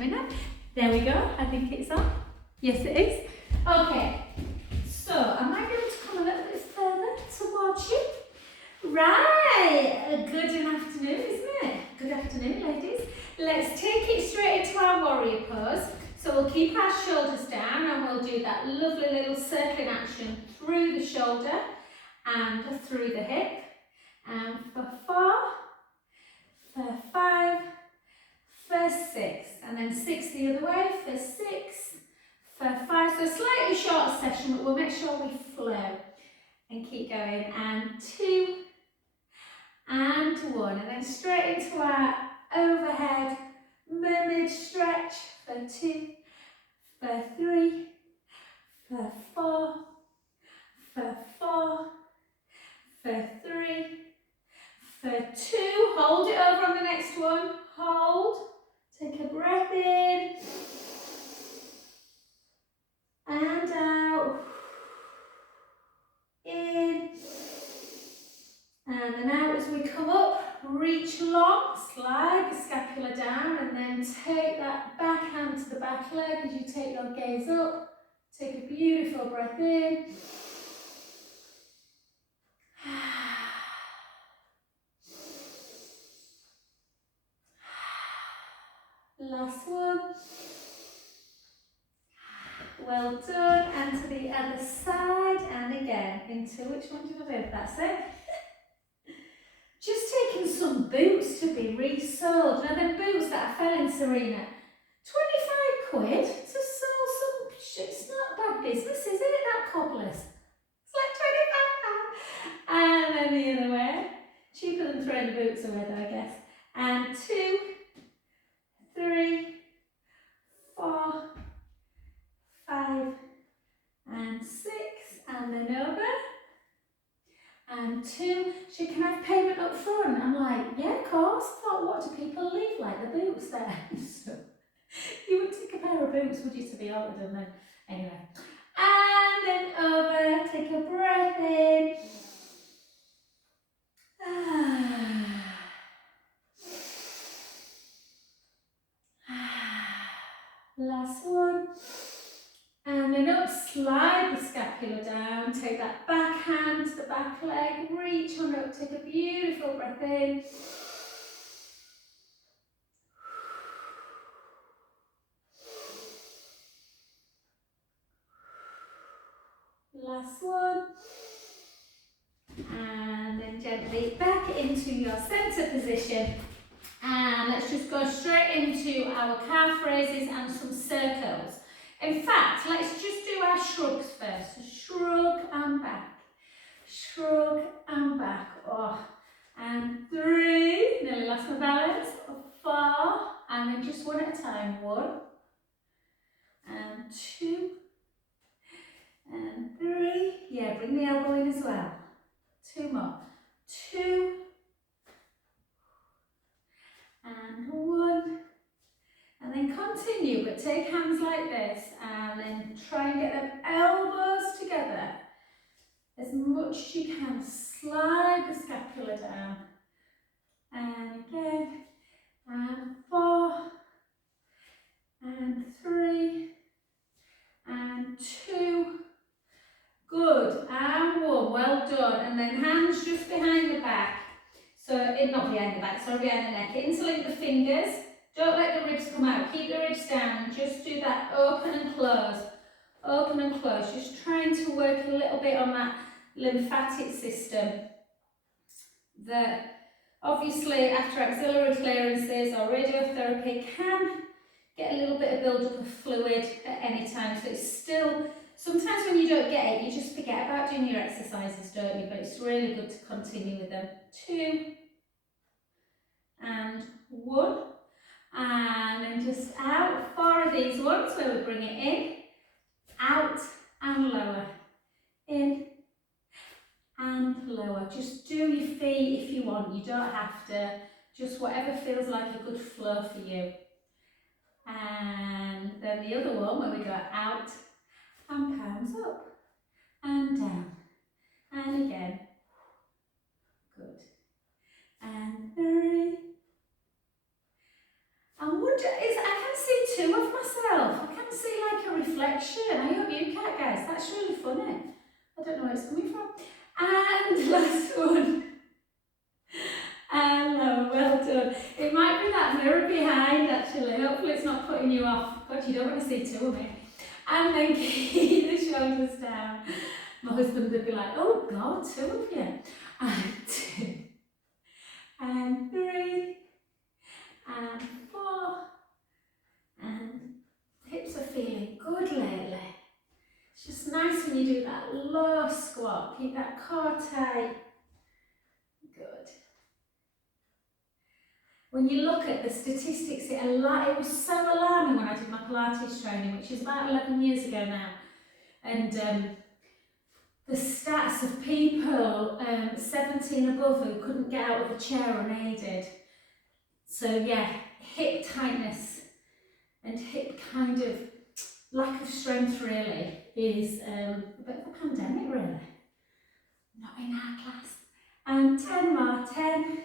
coming up. There we go, I think it's on. Yes, it is. Okay, so I might be able to come a little bit further towards you. Right, a good afternoon, isn't it? Good afternoon, ladies. Let's take it straight into our warrior pose. So we'll keep our shoulders down and we'll do that lovely little circling action through the shoulder and through the hip. And for 4, for 5, for 6, and then 6 the other way, for 6, for 5. So a slightly shorter session, but we'll make sure we flow and keep going. And 2, and 1, and then straight into our overhead mermaid stretch for 2, for 3, for 4, for 4, for 3, for 2, hold it over on the next one, hold, take a breath in, and out, in, and then out as we come up, reach long, slide the scapula down, and then take that back hand to the back leg as you take your gaze up, take a beautiful breath in, last one. Well done. And to the other side. And again, into which one did I do? That's it. Just taking some boots to be resold. Now, them boots that I fell in, Serena, 25 quid to sell some. It's not bad business, is it? That cobblers. It's like £25. And then the other way. Cheaper than throwing the boots away, though, I guess. And 2, 3, 4, 5, and 6, and then over, and 2. She can have payment up front. I'm like, yeah, of course. I thought, what do people leave like the boots there? So you wouldn't take a pair of boots, would you, to be ordered? And then anyway, and then over. Take a breath in. Last one. And then up, slide the scapula down, take that back hand to the back leg, reach on up, take a beautiful breath in. Last one. And then gently back into your centre position. And let's just go straight into our calf raises and some circles. In fact, let's just do our shrugs first. So shrug and back. Shrug and back. Oh, and 3. Nearly lost my balance. 4. And then just one at a time. 1. And 2. And 3. Yeah, bring the elbow in as well. 2 more. 2. And 1. And then continue, but take hands like this and then try and get them elbows together as much as you can. Slide the scapula down. And again, and 4, and 3, and 2. Good, and 1, well done. And then hands just behind the back. So, not behind the back, sorry, behind the neck. Interlink the fingers. Don't let the ribs come out. Keep the ribs down and just do that open and close. Open and close. Just trying to work a little bit on that lymphatic system. That obviously after axillary clearances or radiotherapy can get a little bit of build-up of fluid at any time. So it's still, sometimes when you don't get it, you just forget about doing your exercises, don't you? But it's really good to continue with them. 2 and 1. And then just out. 4 of these ones where we bring it in, out and lower, in and lower. Just do your feet if you want, you don't have to, just whatever feels like a good flow for you. And then the other one where we go out and palms up and down, and again, good, and 3. And I can see flexion. I hope you can, guys. That's really funny. I don't know where it's coming from. And last one. And well done. It might be that mirror behind, actually. Hopefully it's not putting you off. God, you don't want to see two of me. And then keep the shoulders down. My husband would be like, oh God, two of you. And two. And three. And four. And hips are feeling good lately. It's just nice when you do that low squat. Keep that core tight. Good. When you look at the statistics, it was so alarming when I did my Pilates training, which is about 11 years ago now. And the stats of people 70 and above who couldn't get out of a chair unaided. So yeah, hip tightness and hip kind of lack of strength really is a bit of a pandemic really. Not in our class. And 10 more, 10,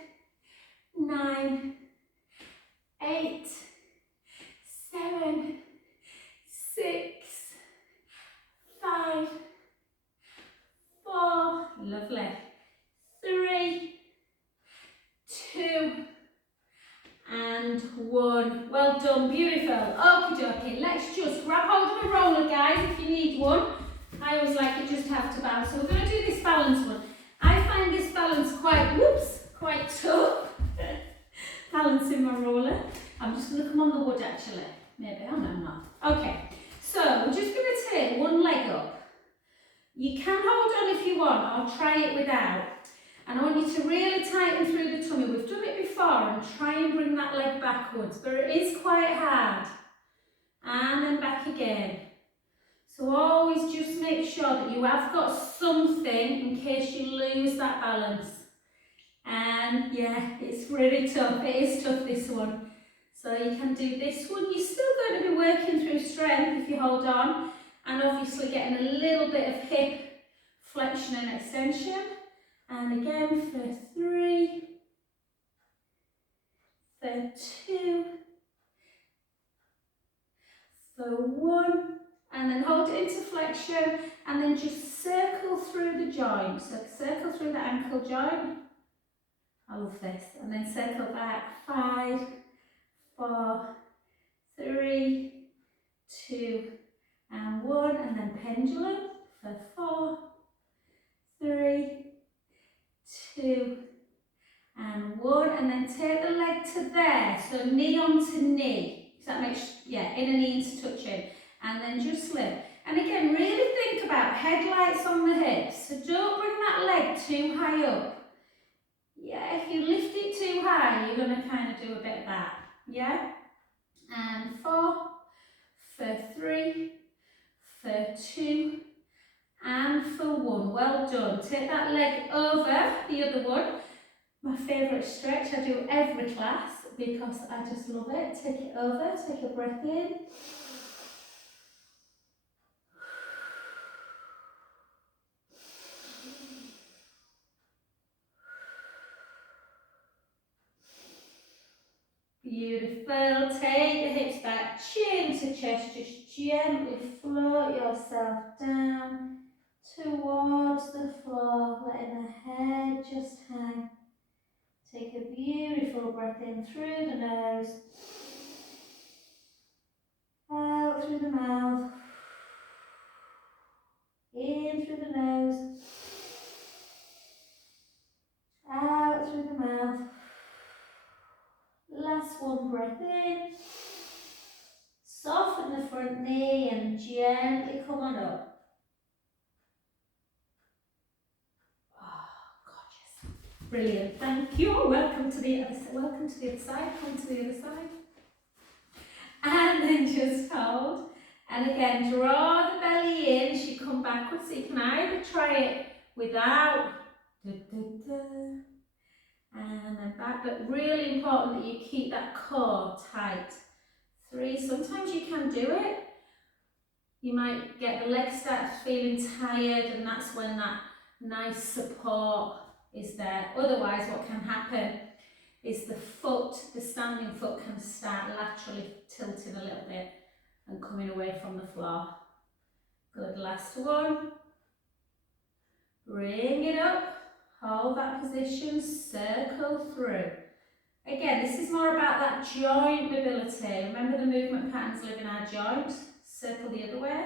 9, 8, 7, 6, 5, 4, lovely, 3, 2, and 1. Well done, beautiful. Okie dokie, let's just grab hold of a roller, guys, if you need one. I always like it just to have to balance. So we're going to do this balance one. I find this balance quite tough. Balancing my roller. I'm just going to come on the wood actually. Maybe, I'm not. Okay, so we're just going to take one leg up. You can hold on if you want, or try it without. And I want you to really tighten through the tummy. We've done it before, and try and bring that leg backwards, but it is quite hard. And then back again. So always just make sure that you have got something in case you lose that balance. And yeah, it's really tough. It is tough, this one. So you can do this one. You're still going to be working through strength if you hold on, and obviously getting a little bit of hip flexion and extension. And again for 3, for 2, for 1, and then hold it into flexion, and then just circle through the joint. So circle through the ankle joint. I love this. And then circle back. 5, 4, 3, 2, and 1, and then pendulum for 4, 3, 2, and 1, and then take the leg to there. So knee onto knee. Does that make inner knee into touching, and then just lift. And again, really think about headlights on the hips. So don't bring that leg too high up. Yeah, if you lift it too high, you're going to kind of do a bit of that. Yeah? And 4, for 3, for 2, and for 1. Well done. Take that leg over the other one. My favourite stretch, I do every class because I just love it. Take it over, take a breath in. Beautiful. Take the hips back, chin to chest, just gently float yourself down towards the floor, letting the head just hang. Take a beautiful breath in through the nose, out through the mouth, in through the nose, out through the mouth. Last one, breath in. Soften the front knee and gently come on up. Oh, gorgeous. Brilliant. Thank you. Welcome to the other side. Welcome to the other side. Come to the other side. And then just hold. And again, draw the belly in as you come backwards. So you can either try it without. And then back, but really important that you keep that core tight. 3, sometimes you can do it. You might get the leg start feeling tired, and that's when that nice support is there. Otherwise, what can happen is the foot, the standing foot, can start laterally tilting a little bit and coming away from the floor. Good, last one. Bring it up, hold that position, circle through. Again, this is more about that joint mobility. Remember the movement patterns live in our joints. Circle the other way.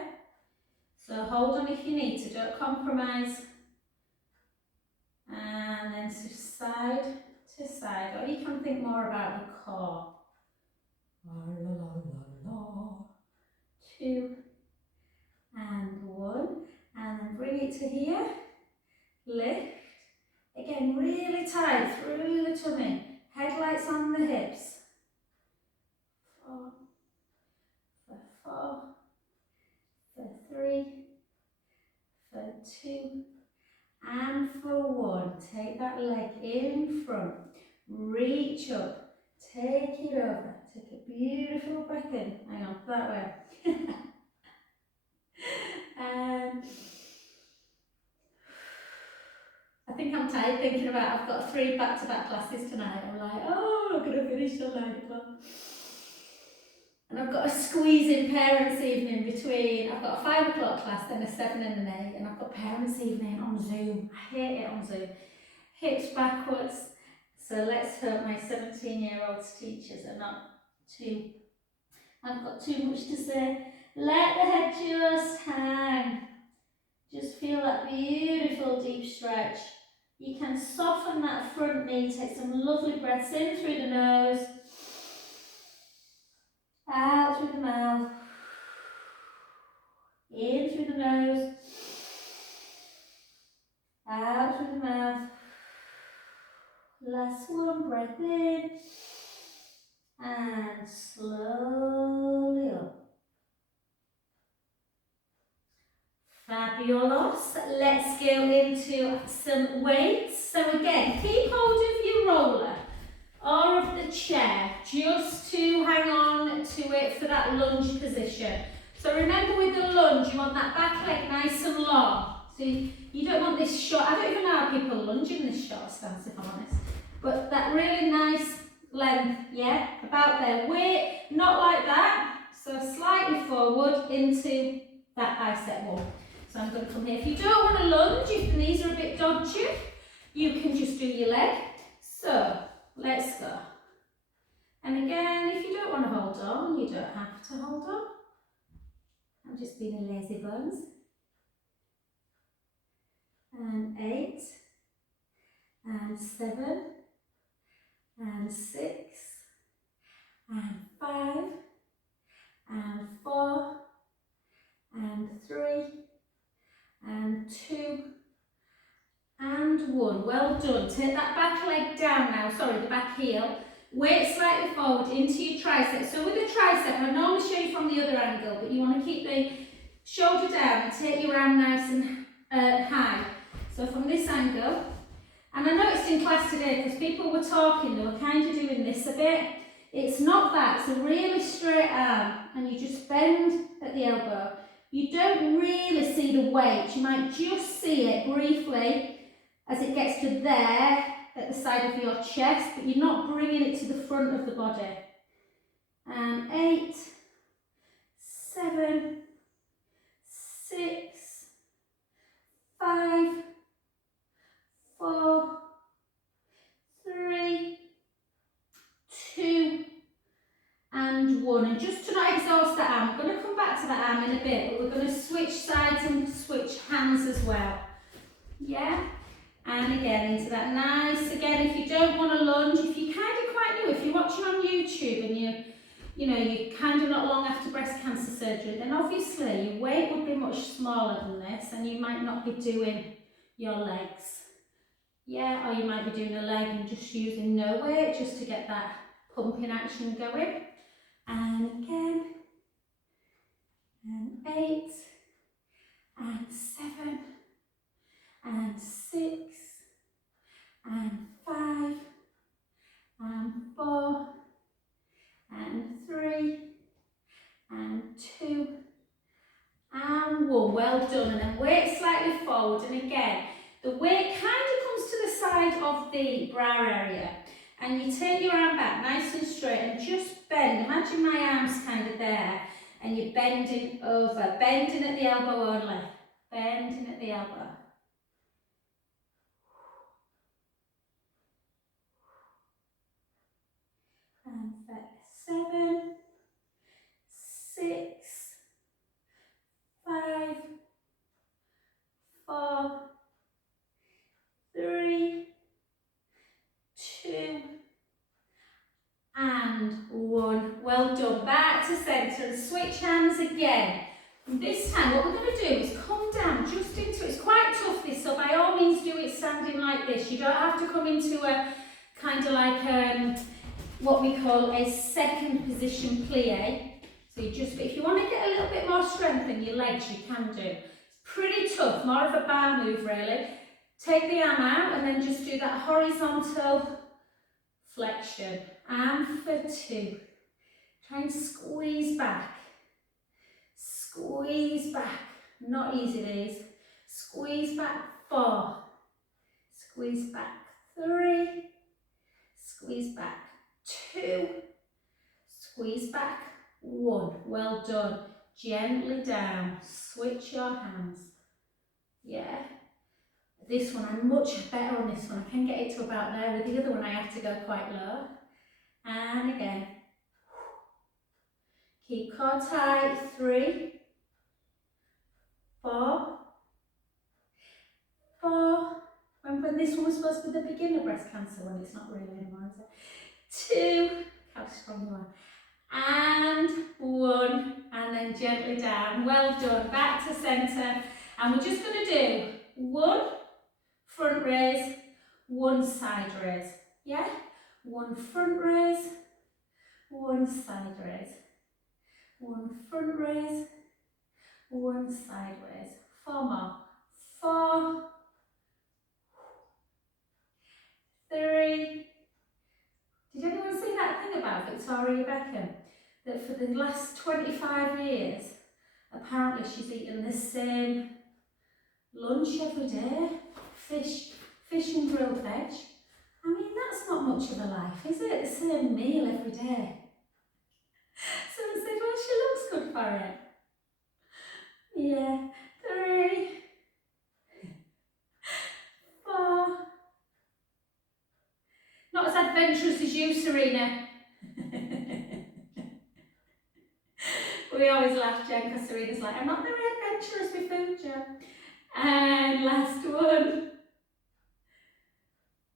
So hold on if you need to, don't compromise. And then side to side, or you can think more about the core. La, la, la, la. 2 and 1. And then bring it to here. Lift. Again, really tight through the tummy. Headlights on the hips. 4, for 4, for 3, for 2, and for 1. Take that leg in front. Reach up. Take it over. Take a beautiful breath in. Hang on, that way. And I think I'm tired thinking about I've got 3 back-to-back classes tonight. I'm like, oh, I'm going to finish till 9 o'clock. And I've got a squeeze-in parents' evening between, I've got a 5 o'clock class, then a 7 and an 8, and I've got parents' evening on Zoom. I hate it on Zoom. Hips backwards. So let's hope my 17-year-old's teachers are not too, I've got too much to say. Let the head just hang. Just feel that beautiful deep stretch. You can soften that front knee, take some lovely breaths in through the nose, out through the mouth, in through the nose, out through the mouth. Last one, breath in, and slowly up. Fabulous. Let's go into some weights. So again, keep hold of your roller or of the chair just to hang on to it for that lunge position. So remember with the lunge, you want that back leg nice and long. So you don't want this short, I don't even know how people lunge in this short stance if I'm honest. But that really nice length, yeah, about there. Weight, not like that. So slightly forward into that bicep wall. So I'm going to come here. If you don't want to lunge, if the knees are a bit dodgy, you can just do your leg. So let's go. And again, if you don't want to hold on, you don't have to hold on. I'm just being a lazy bones. And 8, and 7, and 6, and 5, and 4, and 3, and 2, and 1. Well done. Take that back leg down now, sorry, the back heel. Weight slightly forward into your tricep. So with the tricep, I normally show you from the other angle, but you want to keep the shoulder down and take your arm nice and high. So from this angle, and I noticed in class today, because people were talking, they were kind of doing this a bit. It's not that, it's a really straight arm, and you just bend at the elbow. You don't really see the weight, you might just see it briefly as it gets to there at the side of your chest, but you're not bringing it to the front of the body. And 8, 7, 6, 5, 4, 3, 2, and 1. And just to not exhaust that arm, I'm going to come back to that arm in a bit, but we're going to switch sides and switch hands as well. Yeah? And again, into that nice, again, if you don't want to lunge, if you're kind of quite new, if you're watching on YouTube and you're kind of not long after breast cancer surgery, then obviously your weight would be much smaller than this and you might not be doing your legs. Yeah, or you might be doing a leg and just using no weight just to get that pumping action going. And again, and 8, and 7, and 6, and 5, and 4, and 3, and 2, and 1. Well done. And then weight slightly forward. And again, the weight kind of comes to the side of the brow area. And you take your arm back nice and straight and just bend. Imagine my arm's kind of there. and you're bending over, bending at the elbow only, bending at the elbow. And for 7, 6, 5, 4, 3, 2, and 1. Well done. Back to centre and switch hands again. And this time what we're going to do is come down just into it. It's quite tough this, so by all means do it standing like this. You don't have to come into a kind of like what we call a second position plie. So you just, but if you want to get a little bit more strength in your legs, you can do. It's pretty tough, more of a bar move really. Take the arm out and then just do that horizontal flexion. And for 2. Try and squeeze back. Squeeze back. Not easy these. Squeeze back 4. Squeeze back 3. Squeeze back 2. Squeeze back 1. Well done. Gently down. Switch your hands. Yeah. This one, I'm much better on this one. I can get it to about there. With the other one, I have to go quite low. And again. Keep core tight. 3, 4, 4. Remember when this one was supposed to be the beginner breast cancer one? It's not really anymore, is it? 2. How strong you are. And 1. And then gently down. Well done. Back to centre. And we're just going to do 1 front raise, 1 side raise. Yeah? 1 front raise, 1 side raise. 1 front raise, 1 side raise. 4 more. 4, 3. Did anyone see that thing about Victoria Beckham? That for the last 25 years, apparently she's eaten the same lunch every day. Fish and grilled veg. I mean, that's not much of a life, is it? The same meal every day. Someone said, well, she looks good for it. Yeah. 3, 4. Not as adventurous as you, Serena. We always laugh, Jen, because Serena's like, I'm not very adventurous with food, Jen. And last one.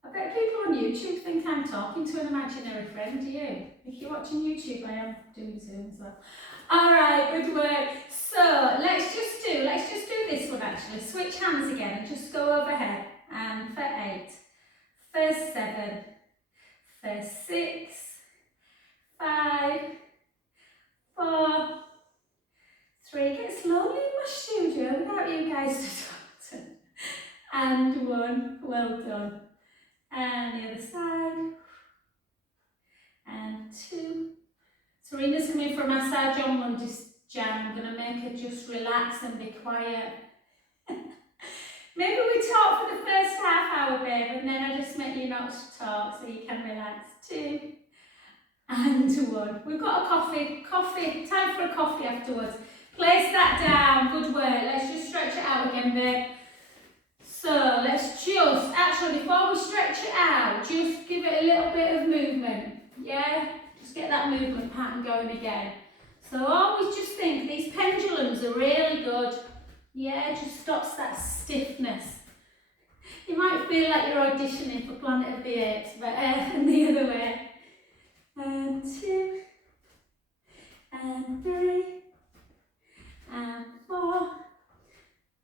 I bet people on YouTube think I'm talking to an imaginary friend, do you? If you're watching YouTube, I am doing Zoom as well. Alright, good work. So let's just do this one actually. Switch hands again and just go overhead. And for 8, for 7, for 6, 5, 4, 3. Get slowly in my studio without you guys to talk to. And 1. Well done. And the other side. And 2. Serena's coming for a massage on Monday, Jan. I'm going to make her just relax and be quiet. Maybe we talk for the first half hour, babe, and then I just make you not talk so you can relax. 2. And 1. We've got a coffee, time for a coffee afterwards. Place that down, good work. Let's just stretch it out again, babe. So let's just, actually before we stretch it out, just give it a little bit of movement. Yeah, just get that movement pattern going again. So always just think these pendulums are really good. Yeah, it just stops that stiffness. You might feel like you're auditioning for Planet of the Apes, but the other way. And 2, and 3, and 4.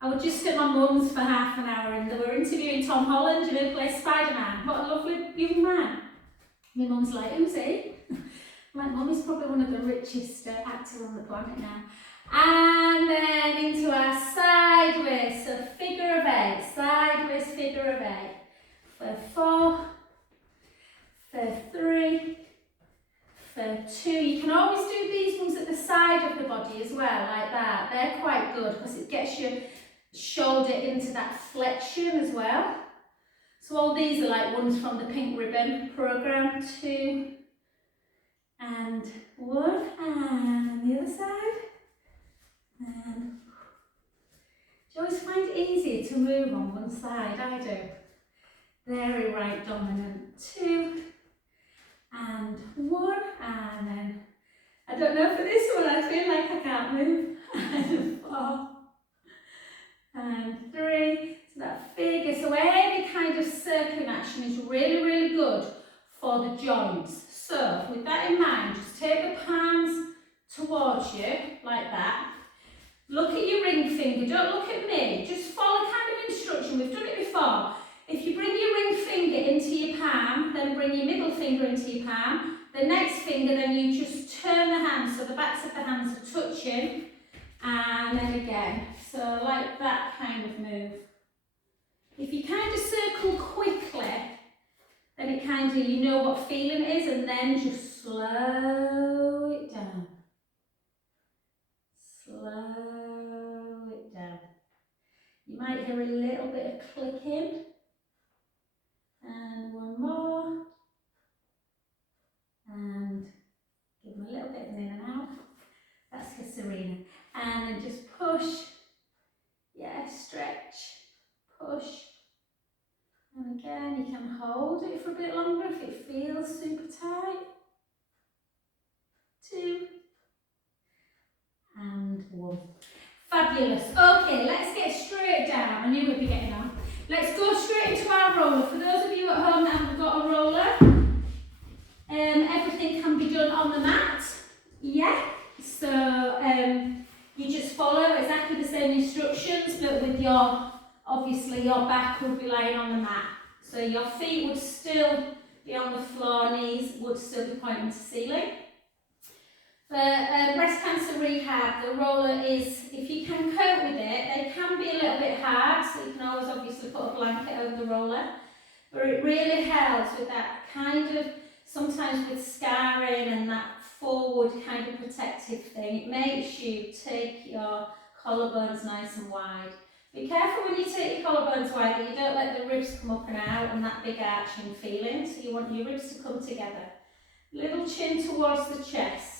I was just at my mum's for half an hour and they were interviewing Tom Holland, who plays Spider-Man. What a lovely young man. My mum's like, who's he? My mum is probably one of the richest actors on the planet now. And then into our sideways, so figure of 8, sideways figure of 8. For 4, for 3, for 2. You can always do these ones at the side of the body as well, like that. They're quite good because it gets your shoulder into that flexion as well. So all these are like ones from the Pink Ribbon program. 2 and 1, and the other side. find it easier to move on one side, I do. Very right dominant, 2 and 1, and then, I don't know for this one, I feel like I can't move, and 4, and 3, so that figure, so any kind of circling action is really, really good for the joints. So with that in mind, just take the palms towards you, like that. Look at your ring finger, don't look at me, just follow kind of instruction, we've done it before. If you bring your ring finger into your palm, then bring your middle finger into your palm. The next finger, then you just turn the hands, so the backs of the hands are touching. And then again, so like that kind of move. If you kind of circle quickly, then it kind of, you know what feeling it is, and then just slow it down. Slow it down. You might hear a little bit of clicking. And one more. And give them a little bit of an in and out. That's for Serena. And then just push. Yeah, stretch. Push. And again, you can hold it for a bit longer if it feels super tight. 2. And 1. Fabulous. Okay, let's get straight down. I knew we'd be getting on. Let's go straight into our roller. For those of you at home that haven't got a roller, everything can be done on the mat. Yeah. So you just follow exactly the same instructions, but with your, obviously your back would be lying on the mat. So your feet would still be on the floor, knees would still be pointing to ceiling. For breast cancer rehab, the roller is, if you can cope with it, they can be a little bit hard, so you can always obviously put a blanket over the roller. But it really helps with that kind of, sometimes with scarring and that forward kind of protective thing. It makes you take your collarbones nice and wide. Be careful when you take your collarbones wide that you don't let the ribs come up and out and that big arching feeling. So you want your ribs to come together. Little chin towards the chest.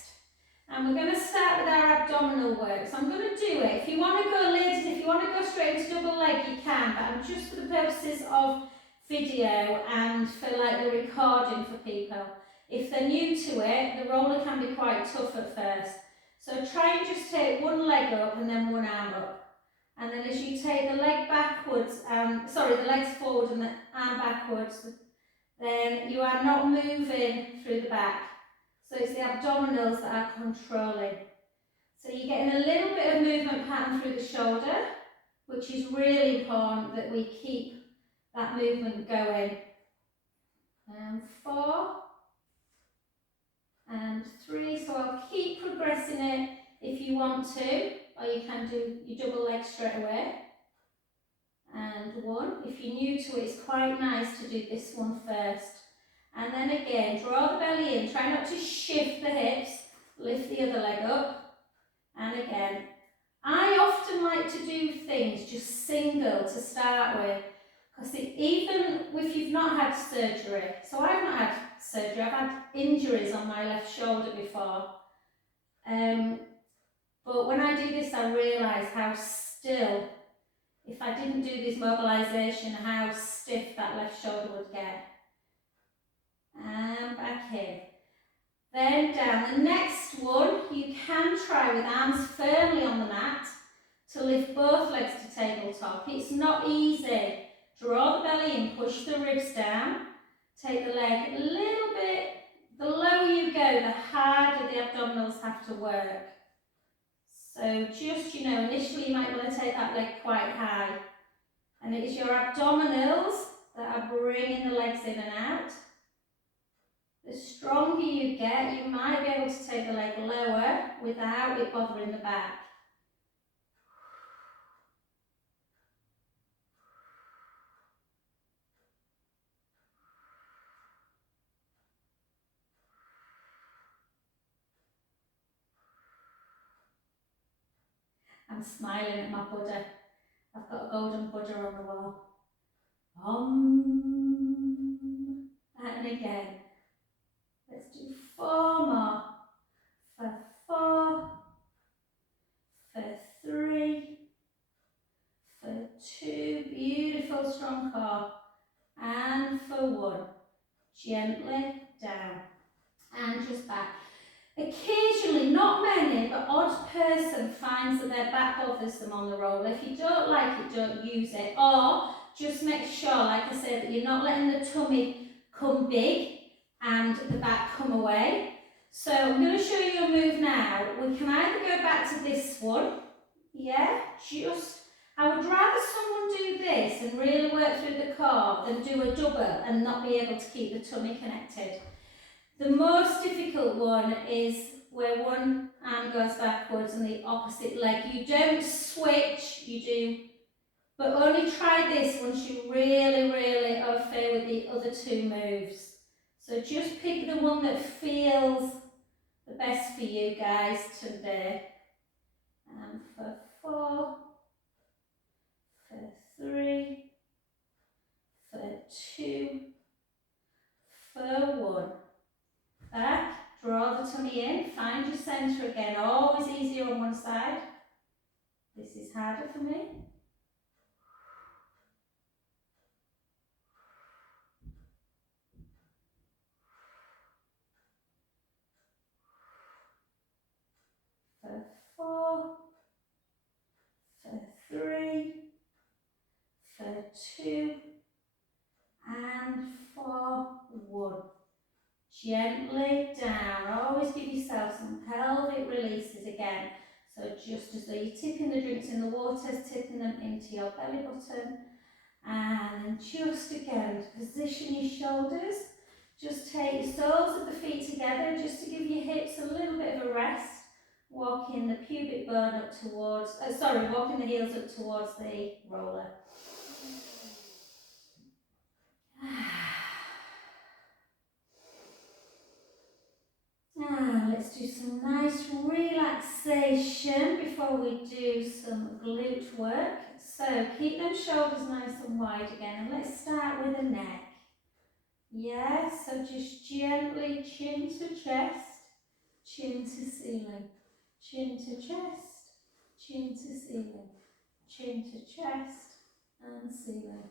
And we're going to start with our abdominal works. I'm going to do it. If you want to go, ladies, if you want to go straight into double leg, you can. But I'm just for the purposes of video and for like the recording for people. If they're new to it, the roller can be quite tough at first. So try and just take one leg up and then one arm up. And then as you take the leg backwards, the legs forward and the arm backwards, then you are not moving through the back. So it's the abdominals that are controlling. So you're getting a little bit of movement pattern through the shoulder, which is really important that we keep that movement going. 4 and 3. So I'll keep progressing it if you want to, or you can do your double leg straight away. And 1. If you're new to it, it's quite nice to do this one first. And then again, draw the belly in, try not to shift the hips, lift the other leg up, and again. I often like to do things just single to start with, because even if you've not had surgery, so I've not had surgery, I've had injuries on my left shoulder before, but when I do this I realise how still, if I didn't do this mobilisation, how stiff that left shoulder would get. And back in. Then down. The next one you can try with arms firmly on the mat to lift both legs to tabletop. It's not easy. Draw the belly in, push the ribs down. Take the leg a little bit. The lower you go, the harder the abdominals have to work. So just, initially you might want to take that leg quite high. And it is your abdominals that are bringing the legs in and out. The stronger you get, you might be able to take the leg lower without it bothering the back. I'm smiling at my Buddha. I've got a golden Buddha on the wall. And again. Let's do 4 more. For 4. For 3. For Full strong core. And for 1. Gently down. And just back. Occasionally, not many, but odd person finds that their back bothers them on the roller. If you don't like it, don't use it. Or just make sure, like I said, that you're not letting the tummy come big and the back come away. So I'm going to show you a move now. We can either go back to this one, yeah, I would rather someone do this and really work through the core than do a double and not be able to keep the tummy connected. The most difficult one is where one arm goes backwards and the opposite leg. You don't switch, you do, but only try this once you really, really are fair with the other 2 moves. So just pick the one that feels the best for you guys today. And for 4, for 3, for 2, for 1. Back, draw the tummy in, find your centre again, always easier on one side. This is harder for me. For 4, for 3, for 2, and for 1. Gently down. Always give yourself some pelvic releases again. So just as though you're tipping the drinks in the waters, tipping them into your belly button. And then just again, position your shoulders. Just take your soles of the feet together just to give your hips a little bit of a rest. Walking the pubic bone up towards, walking the heels up towards the roller. Now let's do some nice relaxation before we do some glute work. So keep them shoulders nice and wide again, and let's start with the neck. Yeah, so just gently chin to chest, chin to ceiling, chin to chest, chin to ceiling, chin to chest and ceiling.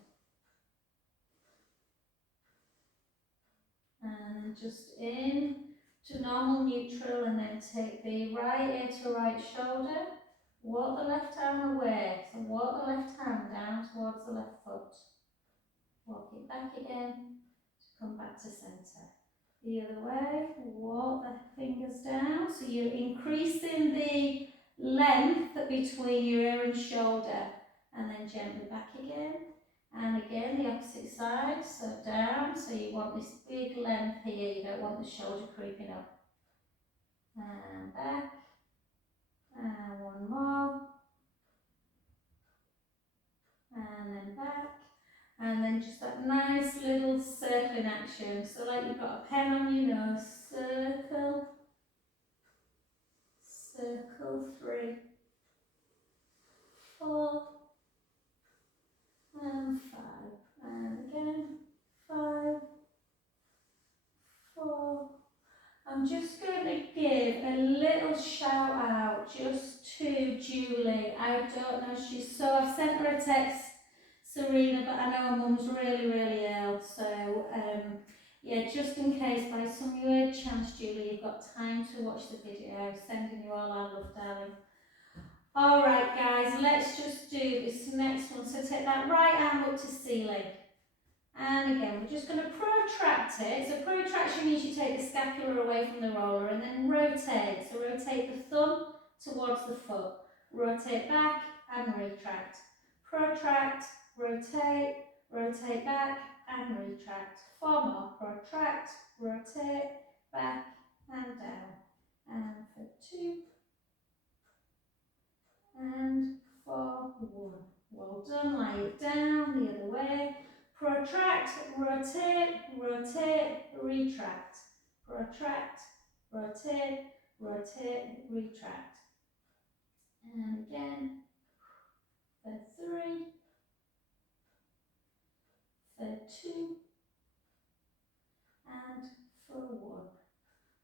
And just in to normal neutral, and then take the right ear to right shoulder, walk the left arm away, so walk the left hand down towards the left foot, walk it back again to come back to centre. The other way, walk the fingers down, so you're increasing the length between your ear and shoulder, and then gently back again. And again, the opposite side, so down, so you want this big length here, you don't want the shoulder creeping up. And back, and 1 more, and then back, and then just that nice little circling action, so like you've got a pen on your nose, circle, circle, 3, 4, and 5, and again, 5, 4. I'm just going to give a little shout out just to Julie. I don't know, I've sent her a text, Serena, but I know her mum's really, really ill. So, yeah, just in case by some weird chance, Julie, you've got time to watch the video, sending you all our love, darling. All right, guys, let's just do this next one. So take that right arm up to ceiling. And again, we're just going to protract it. So protraction means you take the scapula away from the roller and then rotate. So rotate the thumb towards the foot. Rotate back and retract. Protract, rotate, rotate back and retract. 4 more. Protract, rotate, back and down. And for 2 and for 1. Well done. Lie it down the other way. Protract, rotate, rotate, retract. Protract, rotate, rotate, retract. And again, for 3, for 2, and for 1.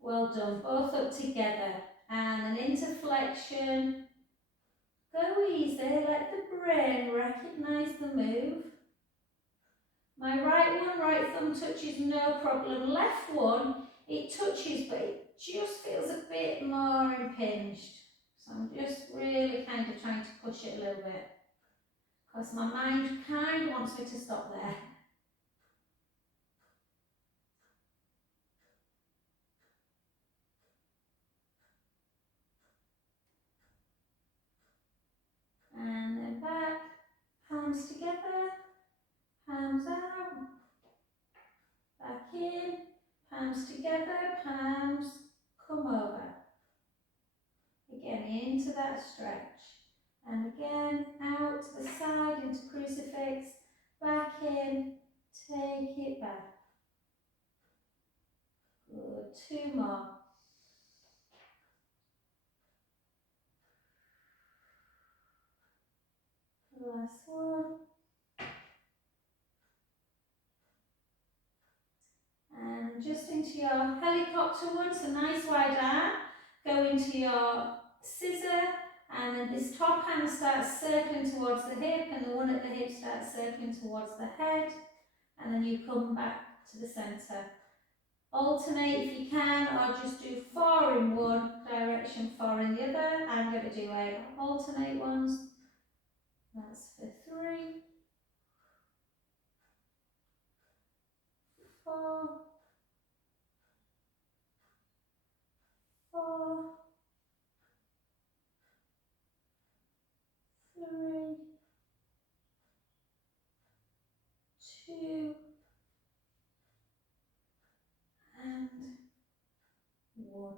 Well done, both up together. And an into flexion. Go easy, let the brain recognise the move. My right one, right thumb touches, no problem. Left one, it touches, but it just feels a bit more impinged. So I'm just really kind of trying to push it a little bit, because my mind kind of wants me to stop there. And then back, palms together, palms out, back in, palms together, palms come over. Again, into that stretch. And again, out to the side, into crucifix, back in, take it back. Good, 2 more. Last one. And just into your helicopter one, so nice wide arm. Go into your scissor, and then this top hand starts circling towards the hip, and the one at the hip starts circling towards the head, and then you come back to the centre. Alternate if you can, or just do 4 in one direction, 4 in the other. I'm going to do alternate ones. That's for 3, 4, 4, 3, 2, and 1.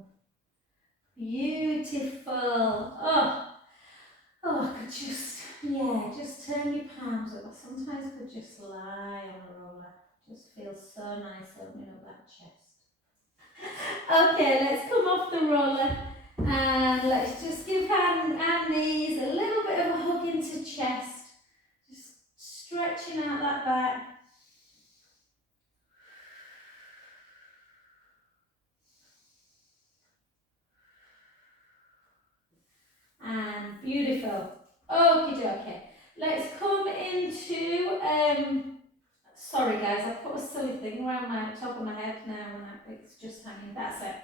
Beautiful. Oh, I could just turn your palms over. Sometimes I could just lie on a roller. Just feels so nice opening up that chest. Okay, let's come off the roller and let's just give our knees a little bit of a hug into chest. Just stretching out that back. And beautiful. Okie dokie. Let's come into, sorry guys, I put a silly thing around my top of my head now and it's just hanging, that's it.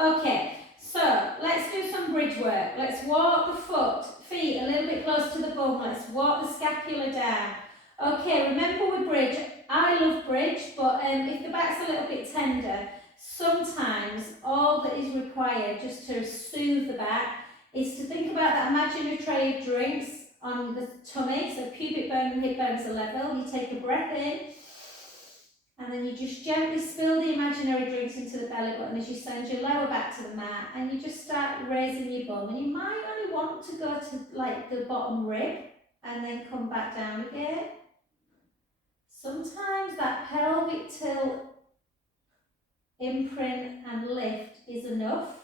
Okay, so let's do some bridge work. Let's walk the feet a little bit close to the bum. Let's walk the scapula down. Okay, remember with bridge, I love bridge, but if the back's a little bit tender, sometimes all that is required just to soothe the back is to think about that imaginary tray of drinks on the tummy, so pubic bone and hip bones are level. You take a breath in, and then you just gently spill the imaginary drinks into the belly button as you send your lower back to the mat, and you just start raising your bum. And you might only want to go to like the bottom rib, and then come back down again. Sometimes that pelvic tilt, imprint and lift is enough.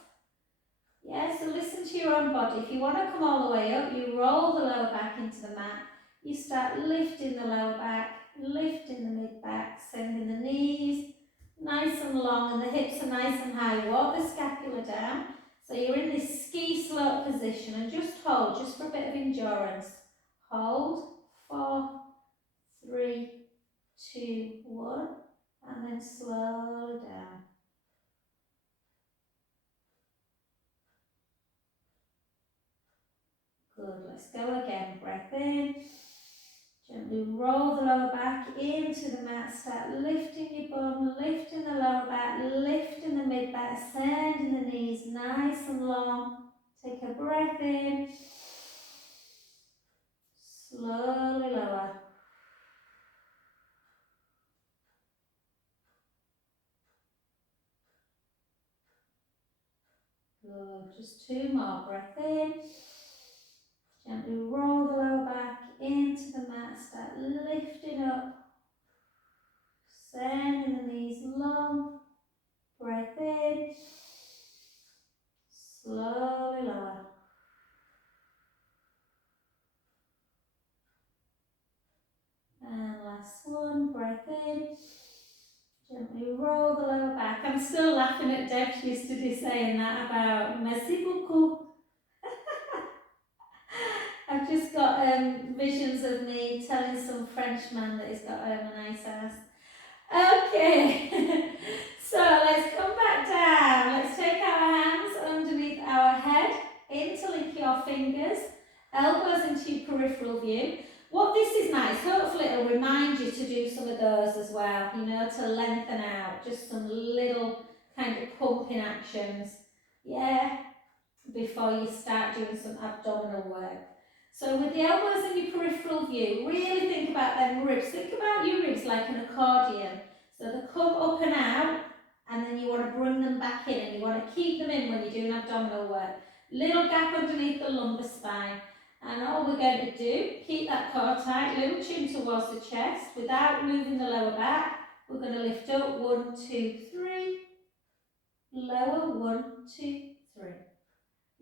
Yeah, so listen to your own body. If you want to come all the way up, you roll the lower back into the mat. You start lifting the lower back, lifting the mid back, sending the knees nice and long and the hips are nice and high. Walk the scapula down. So you're in this ski slope position and just hold, just for a bit of endurance. Hold, 4, 3, 2, 1, and then slowly down. Good, let's go again. Breath in. Gently roll the lower back into the mat. Start lifting your bum, lifting the lower back, lifting the mid back, sending the knees nice and long. Take a breath in. Slowly lower. Good, just 2 more. Breath in. Gently roll the lower back into the mat. Start lifting up. Sending the knees long. Breath in. Slowly lower. And last one, breath in. Gently roll the lower back. I'm still laughing at Deb yesterday saying that about merci beaucoup. I I've just got visions of me telling some Frenchman that he's got a nice ass. Okay, so let's come back down. Let's take our hands underneath our head, interlink your fingers, elbows into your peripheral view. What this is nice, hopefully it'll remind you to do some of those as well, you know, to lengthen out, just some little kind of pumping actions, yeah, before you start doing some abdominal work. So with the elbows in your peripheral view, really think about them ribs. Think about your ribs like an accordion. So they come up and out, and then you want to bring them back in, and you want to keep them in when you're doing abdominal work. Little gap underneath the lumbar spine. And all we're going to do, keep that core tight, little chin towards the chest, without moving the lower back. We're going to lift up, 1, 2, 3. Lower, 1, 2, 3.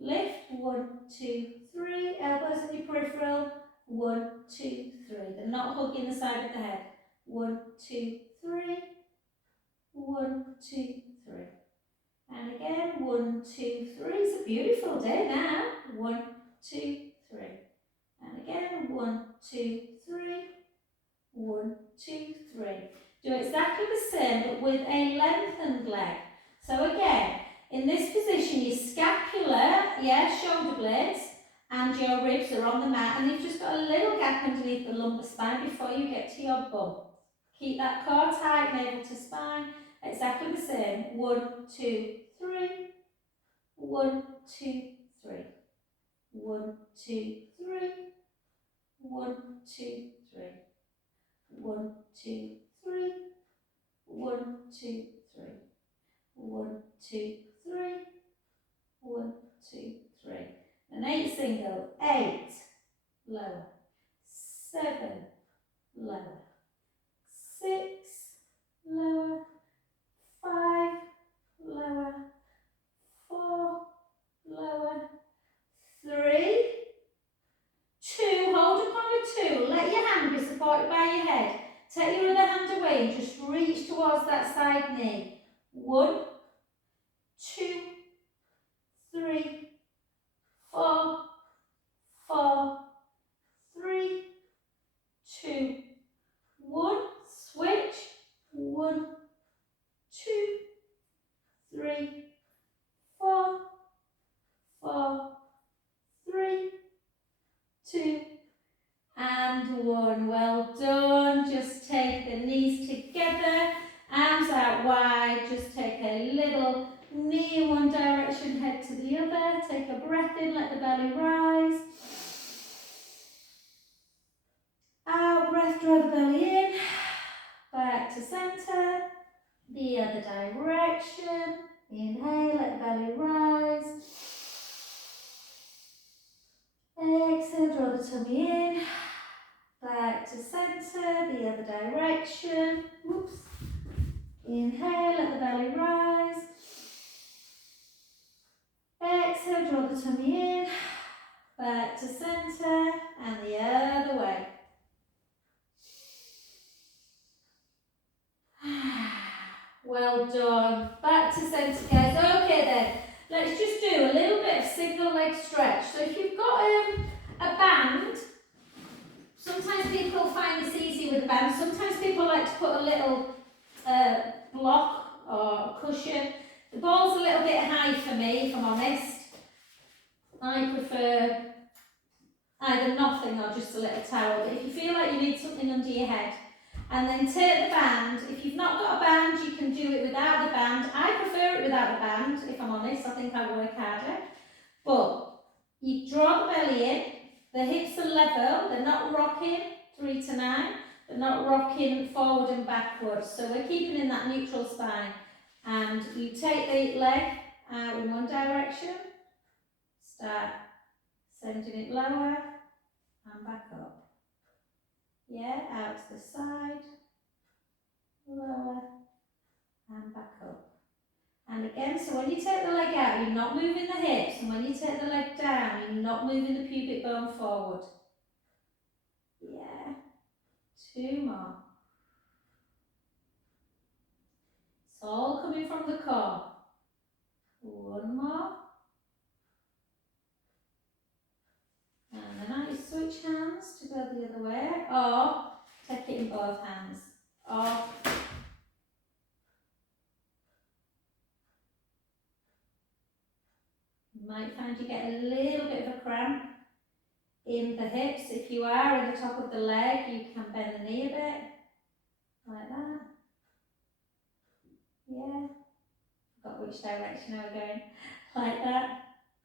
Lift, 1, 2, 3. Elbows in your peripheral, 1, 2, 3. They're not hugging the side of the head. 1, 2, 3. 1, 2, 3. And again, 1, 2, 3. It's a beautiful day now. 1, 2, 3. And again, 1, 2, 3. 1, 2, 3. Do exactly the same, but with a lengthened leg. So again, in this position, your scapula, shoulder blades, and your ribs are on the mat, and you've just got a little gap underneath the lumbar spine before you get to your bum. Keep that core tight, navel to spine, exactly the same. 1, 2, 3. 1, 2, 3. 1, 2, 3. 1, 2, 3. 1, 2, 3. 1, 2, 3. 1, 2, 3. 1, 2, 3. An 8 single. 8. Lower. 7. Lower. 6. Lower. 5. Lower. 4. Lower. 3. 2. Hold upon a 2. Let your hand be supported by your head. Take your other hand away and just reach towards that side knee. 1, 2, 3, 4, 4, 3, 2, 1. Switch. 1, 2, 3, 4, 4, 3, 2, and 1. Well done. Just take the knees together, arms out wide. Just take a little knee in one direction, head to the other. Take a breath in, let the belly rise. Out, breath, draw the belly in. Back to centre. The other direction. Inhale, let the belly rise. Exhale, draw the tummy in. Back to centre, the other direction. Whoops. Inhale, let the belly rise. Exhale, draw the tummy in. Back to centre and the other way. Well done. Back to centre, guys. Okay then, let's just do a little bit of single leg stretch. So if you've got a band, sometimes people find this easy with a band. Sometimes people like to put a little block or a cushion. The ball's a little bit high for me, if I'm honest. I prefer either nothing or just a little towel. But if you feel like you need something under your head, and then take the band. If you've not got a band, you can do it without the band. I prefer it without the band, if I'm honest. I think I work harder. But you draw the belly in. The hips are level. They're not rocking 3 to 9. They're not rocking forward and backwards. So we're keeping in that neutral spine. And you take the leg out in one direction. Start sending it lower and back up. Yeah, out to the side, lower and back up. And again, so when you take the leg out, you're not moving the hips, and when you take the leg down, you're not moving the pubic bone forward. Yeah, 2 more. It's all coming from the core. 1 more. And a nice or take it in both hands. Or you might find you get a little bit of a cramp in the hips. If you are at the top of the leg, you can bend the knee a bit, like that. Yeah. Forgot which direction I was going. Like that.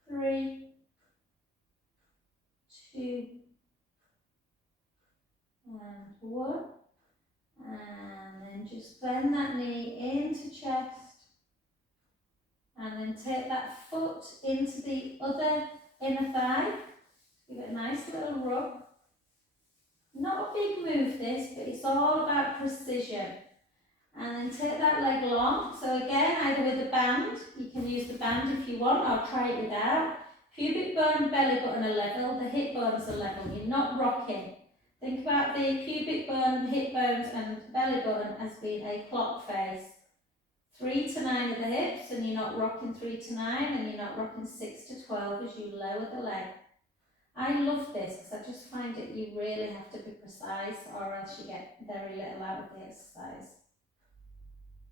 3, 2, and 1. And then just bend that knee into chest. And then take that foot into the other inner thigh. Give it a nice little rub. Not a big move this, but it's all about precision. And then take that leg long. So again, either with a band, you can use the band if you want, or try it without. Pubic bone, belly button are level, the hip bones are level. You're not rocking. Think about the pubic bone, hip bones and belly button as being a clock face. 3 to 9 of the hips, and you're not rocking 3 to 9, and you're not rocking 6 to 12 as you lower the leg. I love this because I just find that you really have to be precise, or else you get very little out of the exercise.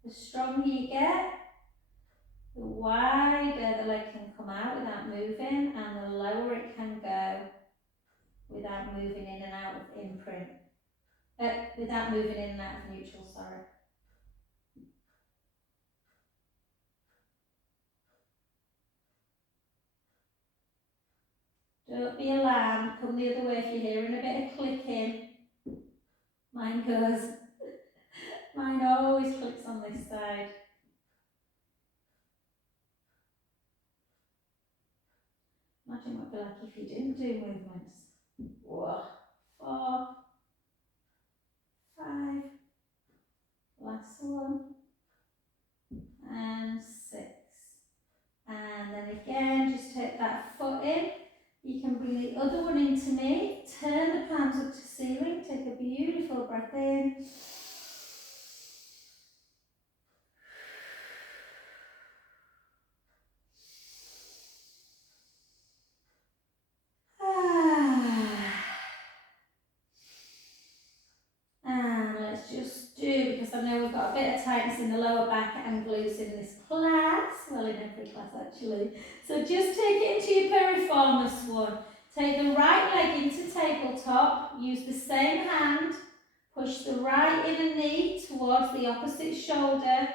The stronger you get, the wider the leg can come out without moving, and the lower it can go without moving in and out of imprint. Without moving in and out of neutral, sorry. Don't be alarmed, come the other way if you're hearing a bit of clicking. Mine goes. Mine always clicks on this side. Imagine what it'd be like if you didn't do movements. 4, 5, last one, and 6. And then again, just take that foot in. You can bring the other one into me, turn the palms up to ceiling, take a beautiful breath in. And let's just do, because I know we've got a bit of tightness in the lower back and glutes in this class, well in every class actually. So just take it into your piriformis one. Take the right leg into tabletop, use the same hand, push the right inner knee towards the opposite shoulder,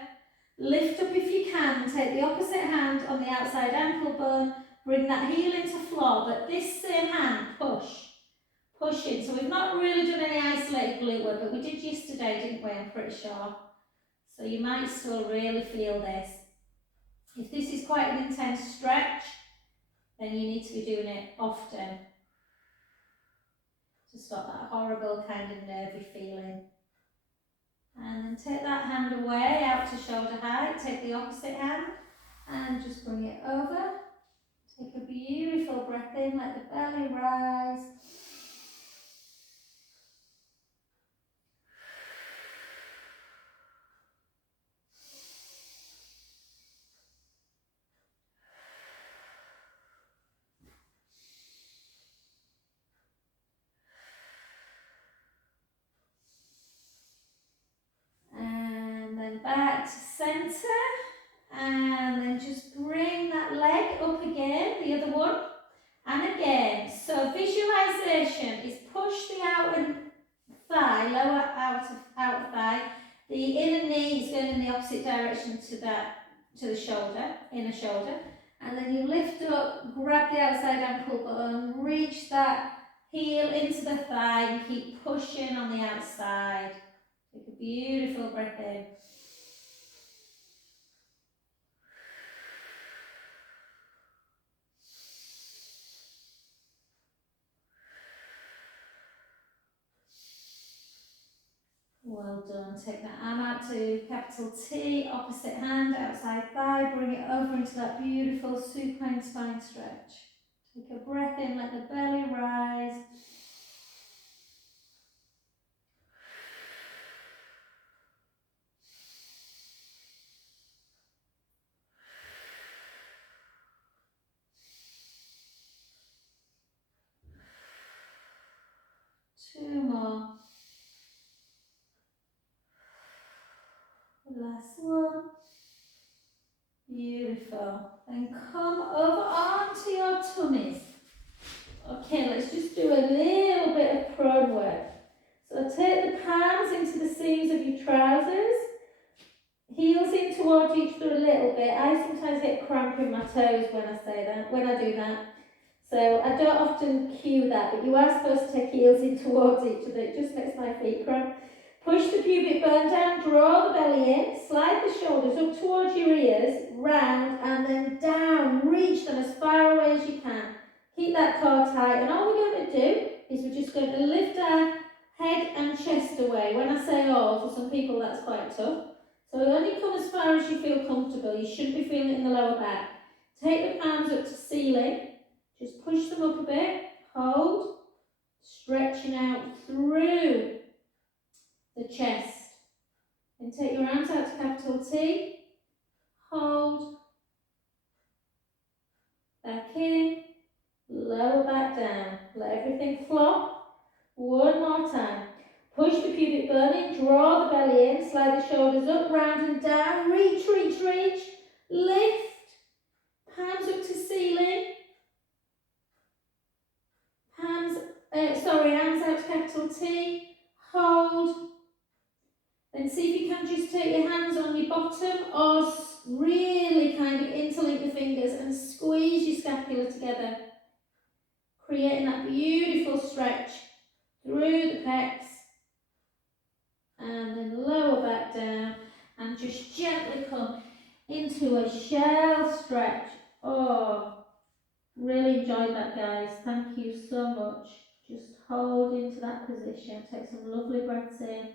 lift up if you can, take the opposite hand on the outside ankle bone, bring that heel into floor, but this same hand, push in. So we've not really done any isolated glute work, but we did yesterday, didn't we? I'm pretty sure. So you might still really feel this. If this is quite an intense stretch, then you need to be doing it often to stop that horrible kind of nervy feeling. And then take that hand away out to shoulder height, take the opposite hand and just bring it over. Take a beautiful breath in, let the belly rise. Back to centre, and then just bring that leg up again, the other one, and again. So visualisation is push the outer thigh, lower outer thigh. The inner knee is going in the opposite direction to the shoulder, inner shoulder, and then you lift up, grab the outside ankle bone, reach that heel into the thigh, and keep pushing on the outside. Take a beautiful breath in. Well done. Take that arm out to capital T, opposite hand, outside thigh. Bring it over into that beautiful supine spine stretch. Take a breath in, let the belly rise. Two more. Last one. Beautiful. Then come over onto your tummies. Okay, let's just do a little bit of prone work. So take the palms into the seams of your trousers. Heels in towards each other a little bit. I sometimes get cramp in my toes when I do that. So I don't often cue that, but you are supposed to take heels in towards each other. It just makes my feet cramp. Push the pubic bone down, draw the belly in, slide the shoulders up towards your ears, round and then down. Reach them as far away as you can. Keep that core tight, and all we're going to do is we're just going to lift our head and chest away. When I say all, for some people that's quite tough. So only come as far as you feel comfortable. You shouldn't be feeling it in the lower back. Take the palms up to ceiling. Just push them up a bit. Hold. Stretching out through the chest. And take your arms out to capital T. Hold. Back in. Lower back down. Let everything flop. One more time. Push the pubic bone in, draw the belly in, slide the shoulders up, round and down, reach, reach, reach, lift, palms up to ceiling, hands out to capital T, hold, then see if you can just take your hands on your bottom or really kind of interlink the fingers and squeeze your scapula together, creating that beautiful stretch through the pecs. And then lower back down and just gently come into a shell stretch. Oh, really enjoyed that, guys. Thank you so much. Just hold into that position. Take some lovely breaths in.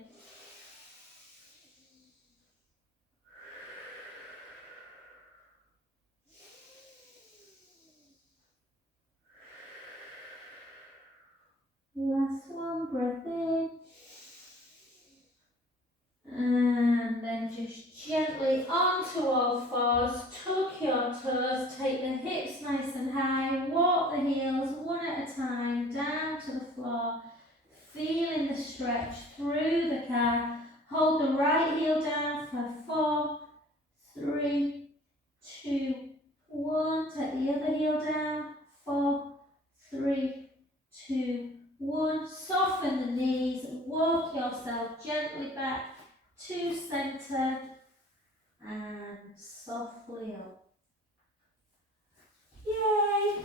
Last one, breath in. And then just gently onto all fours, tuck your toes, take the hips nice and high, walk the heels one at a time down to the floor, feeling the stretch through the calf. Hold the right heel down for 4, 3, 2, 1. Take the other heel down, 4, 3, 2, 1. Soften the knees, walk yourself gently back to centre and softly up. Yay!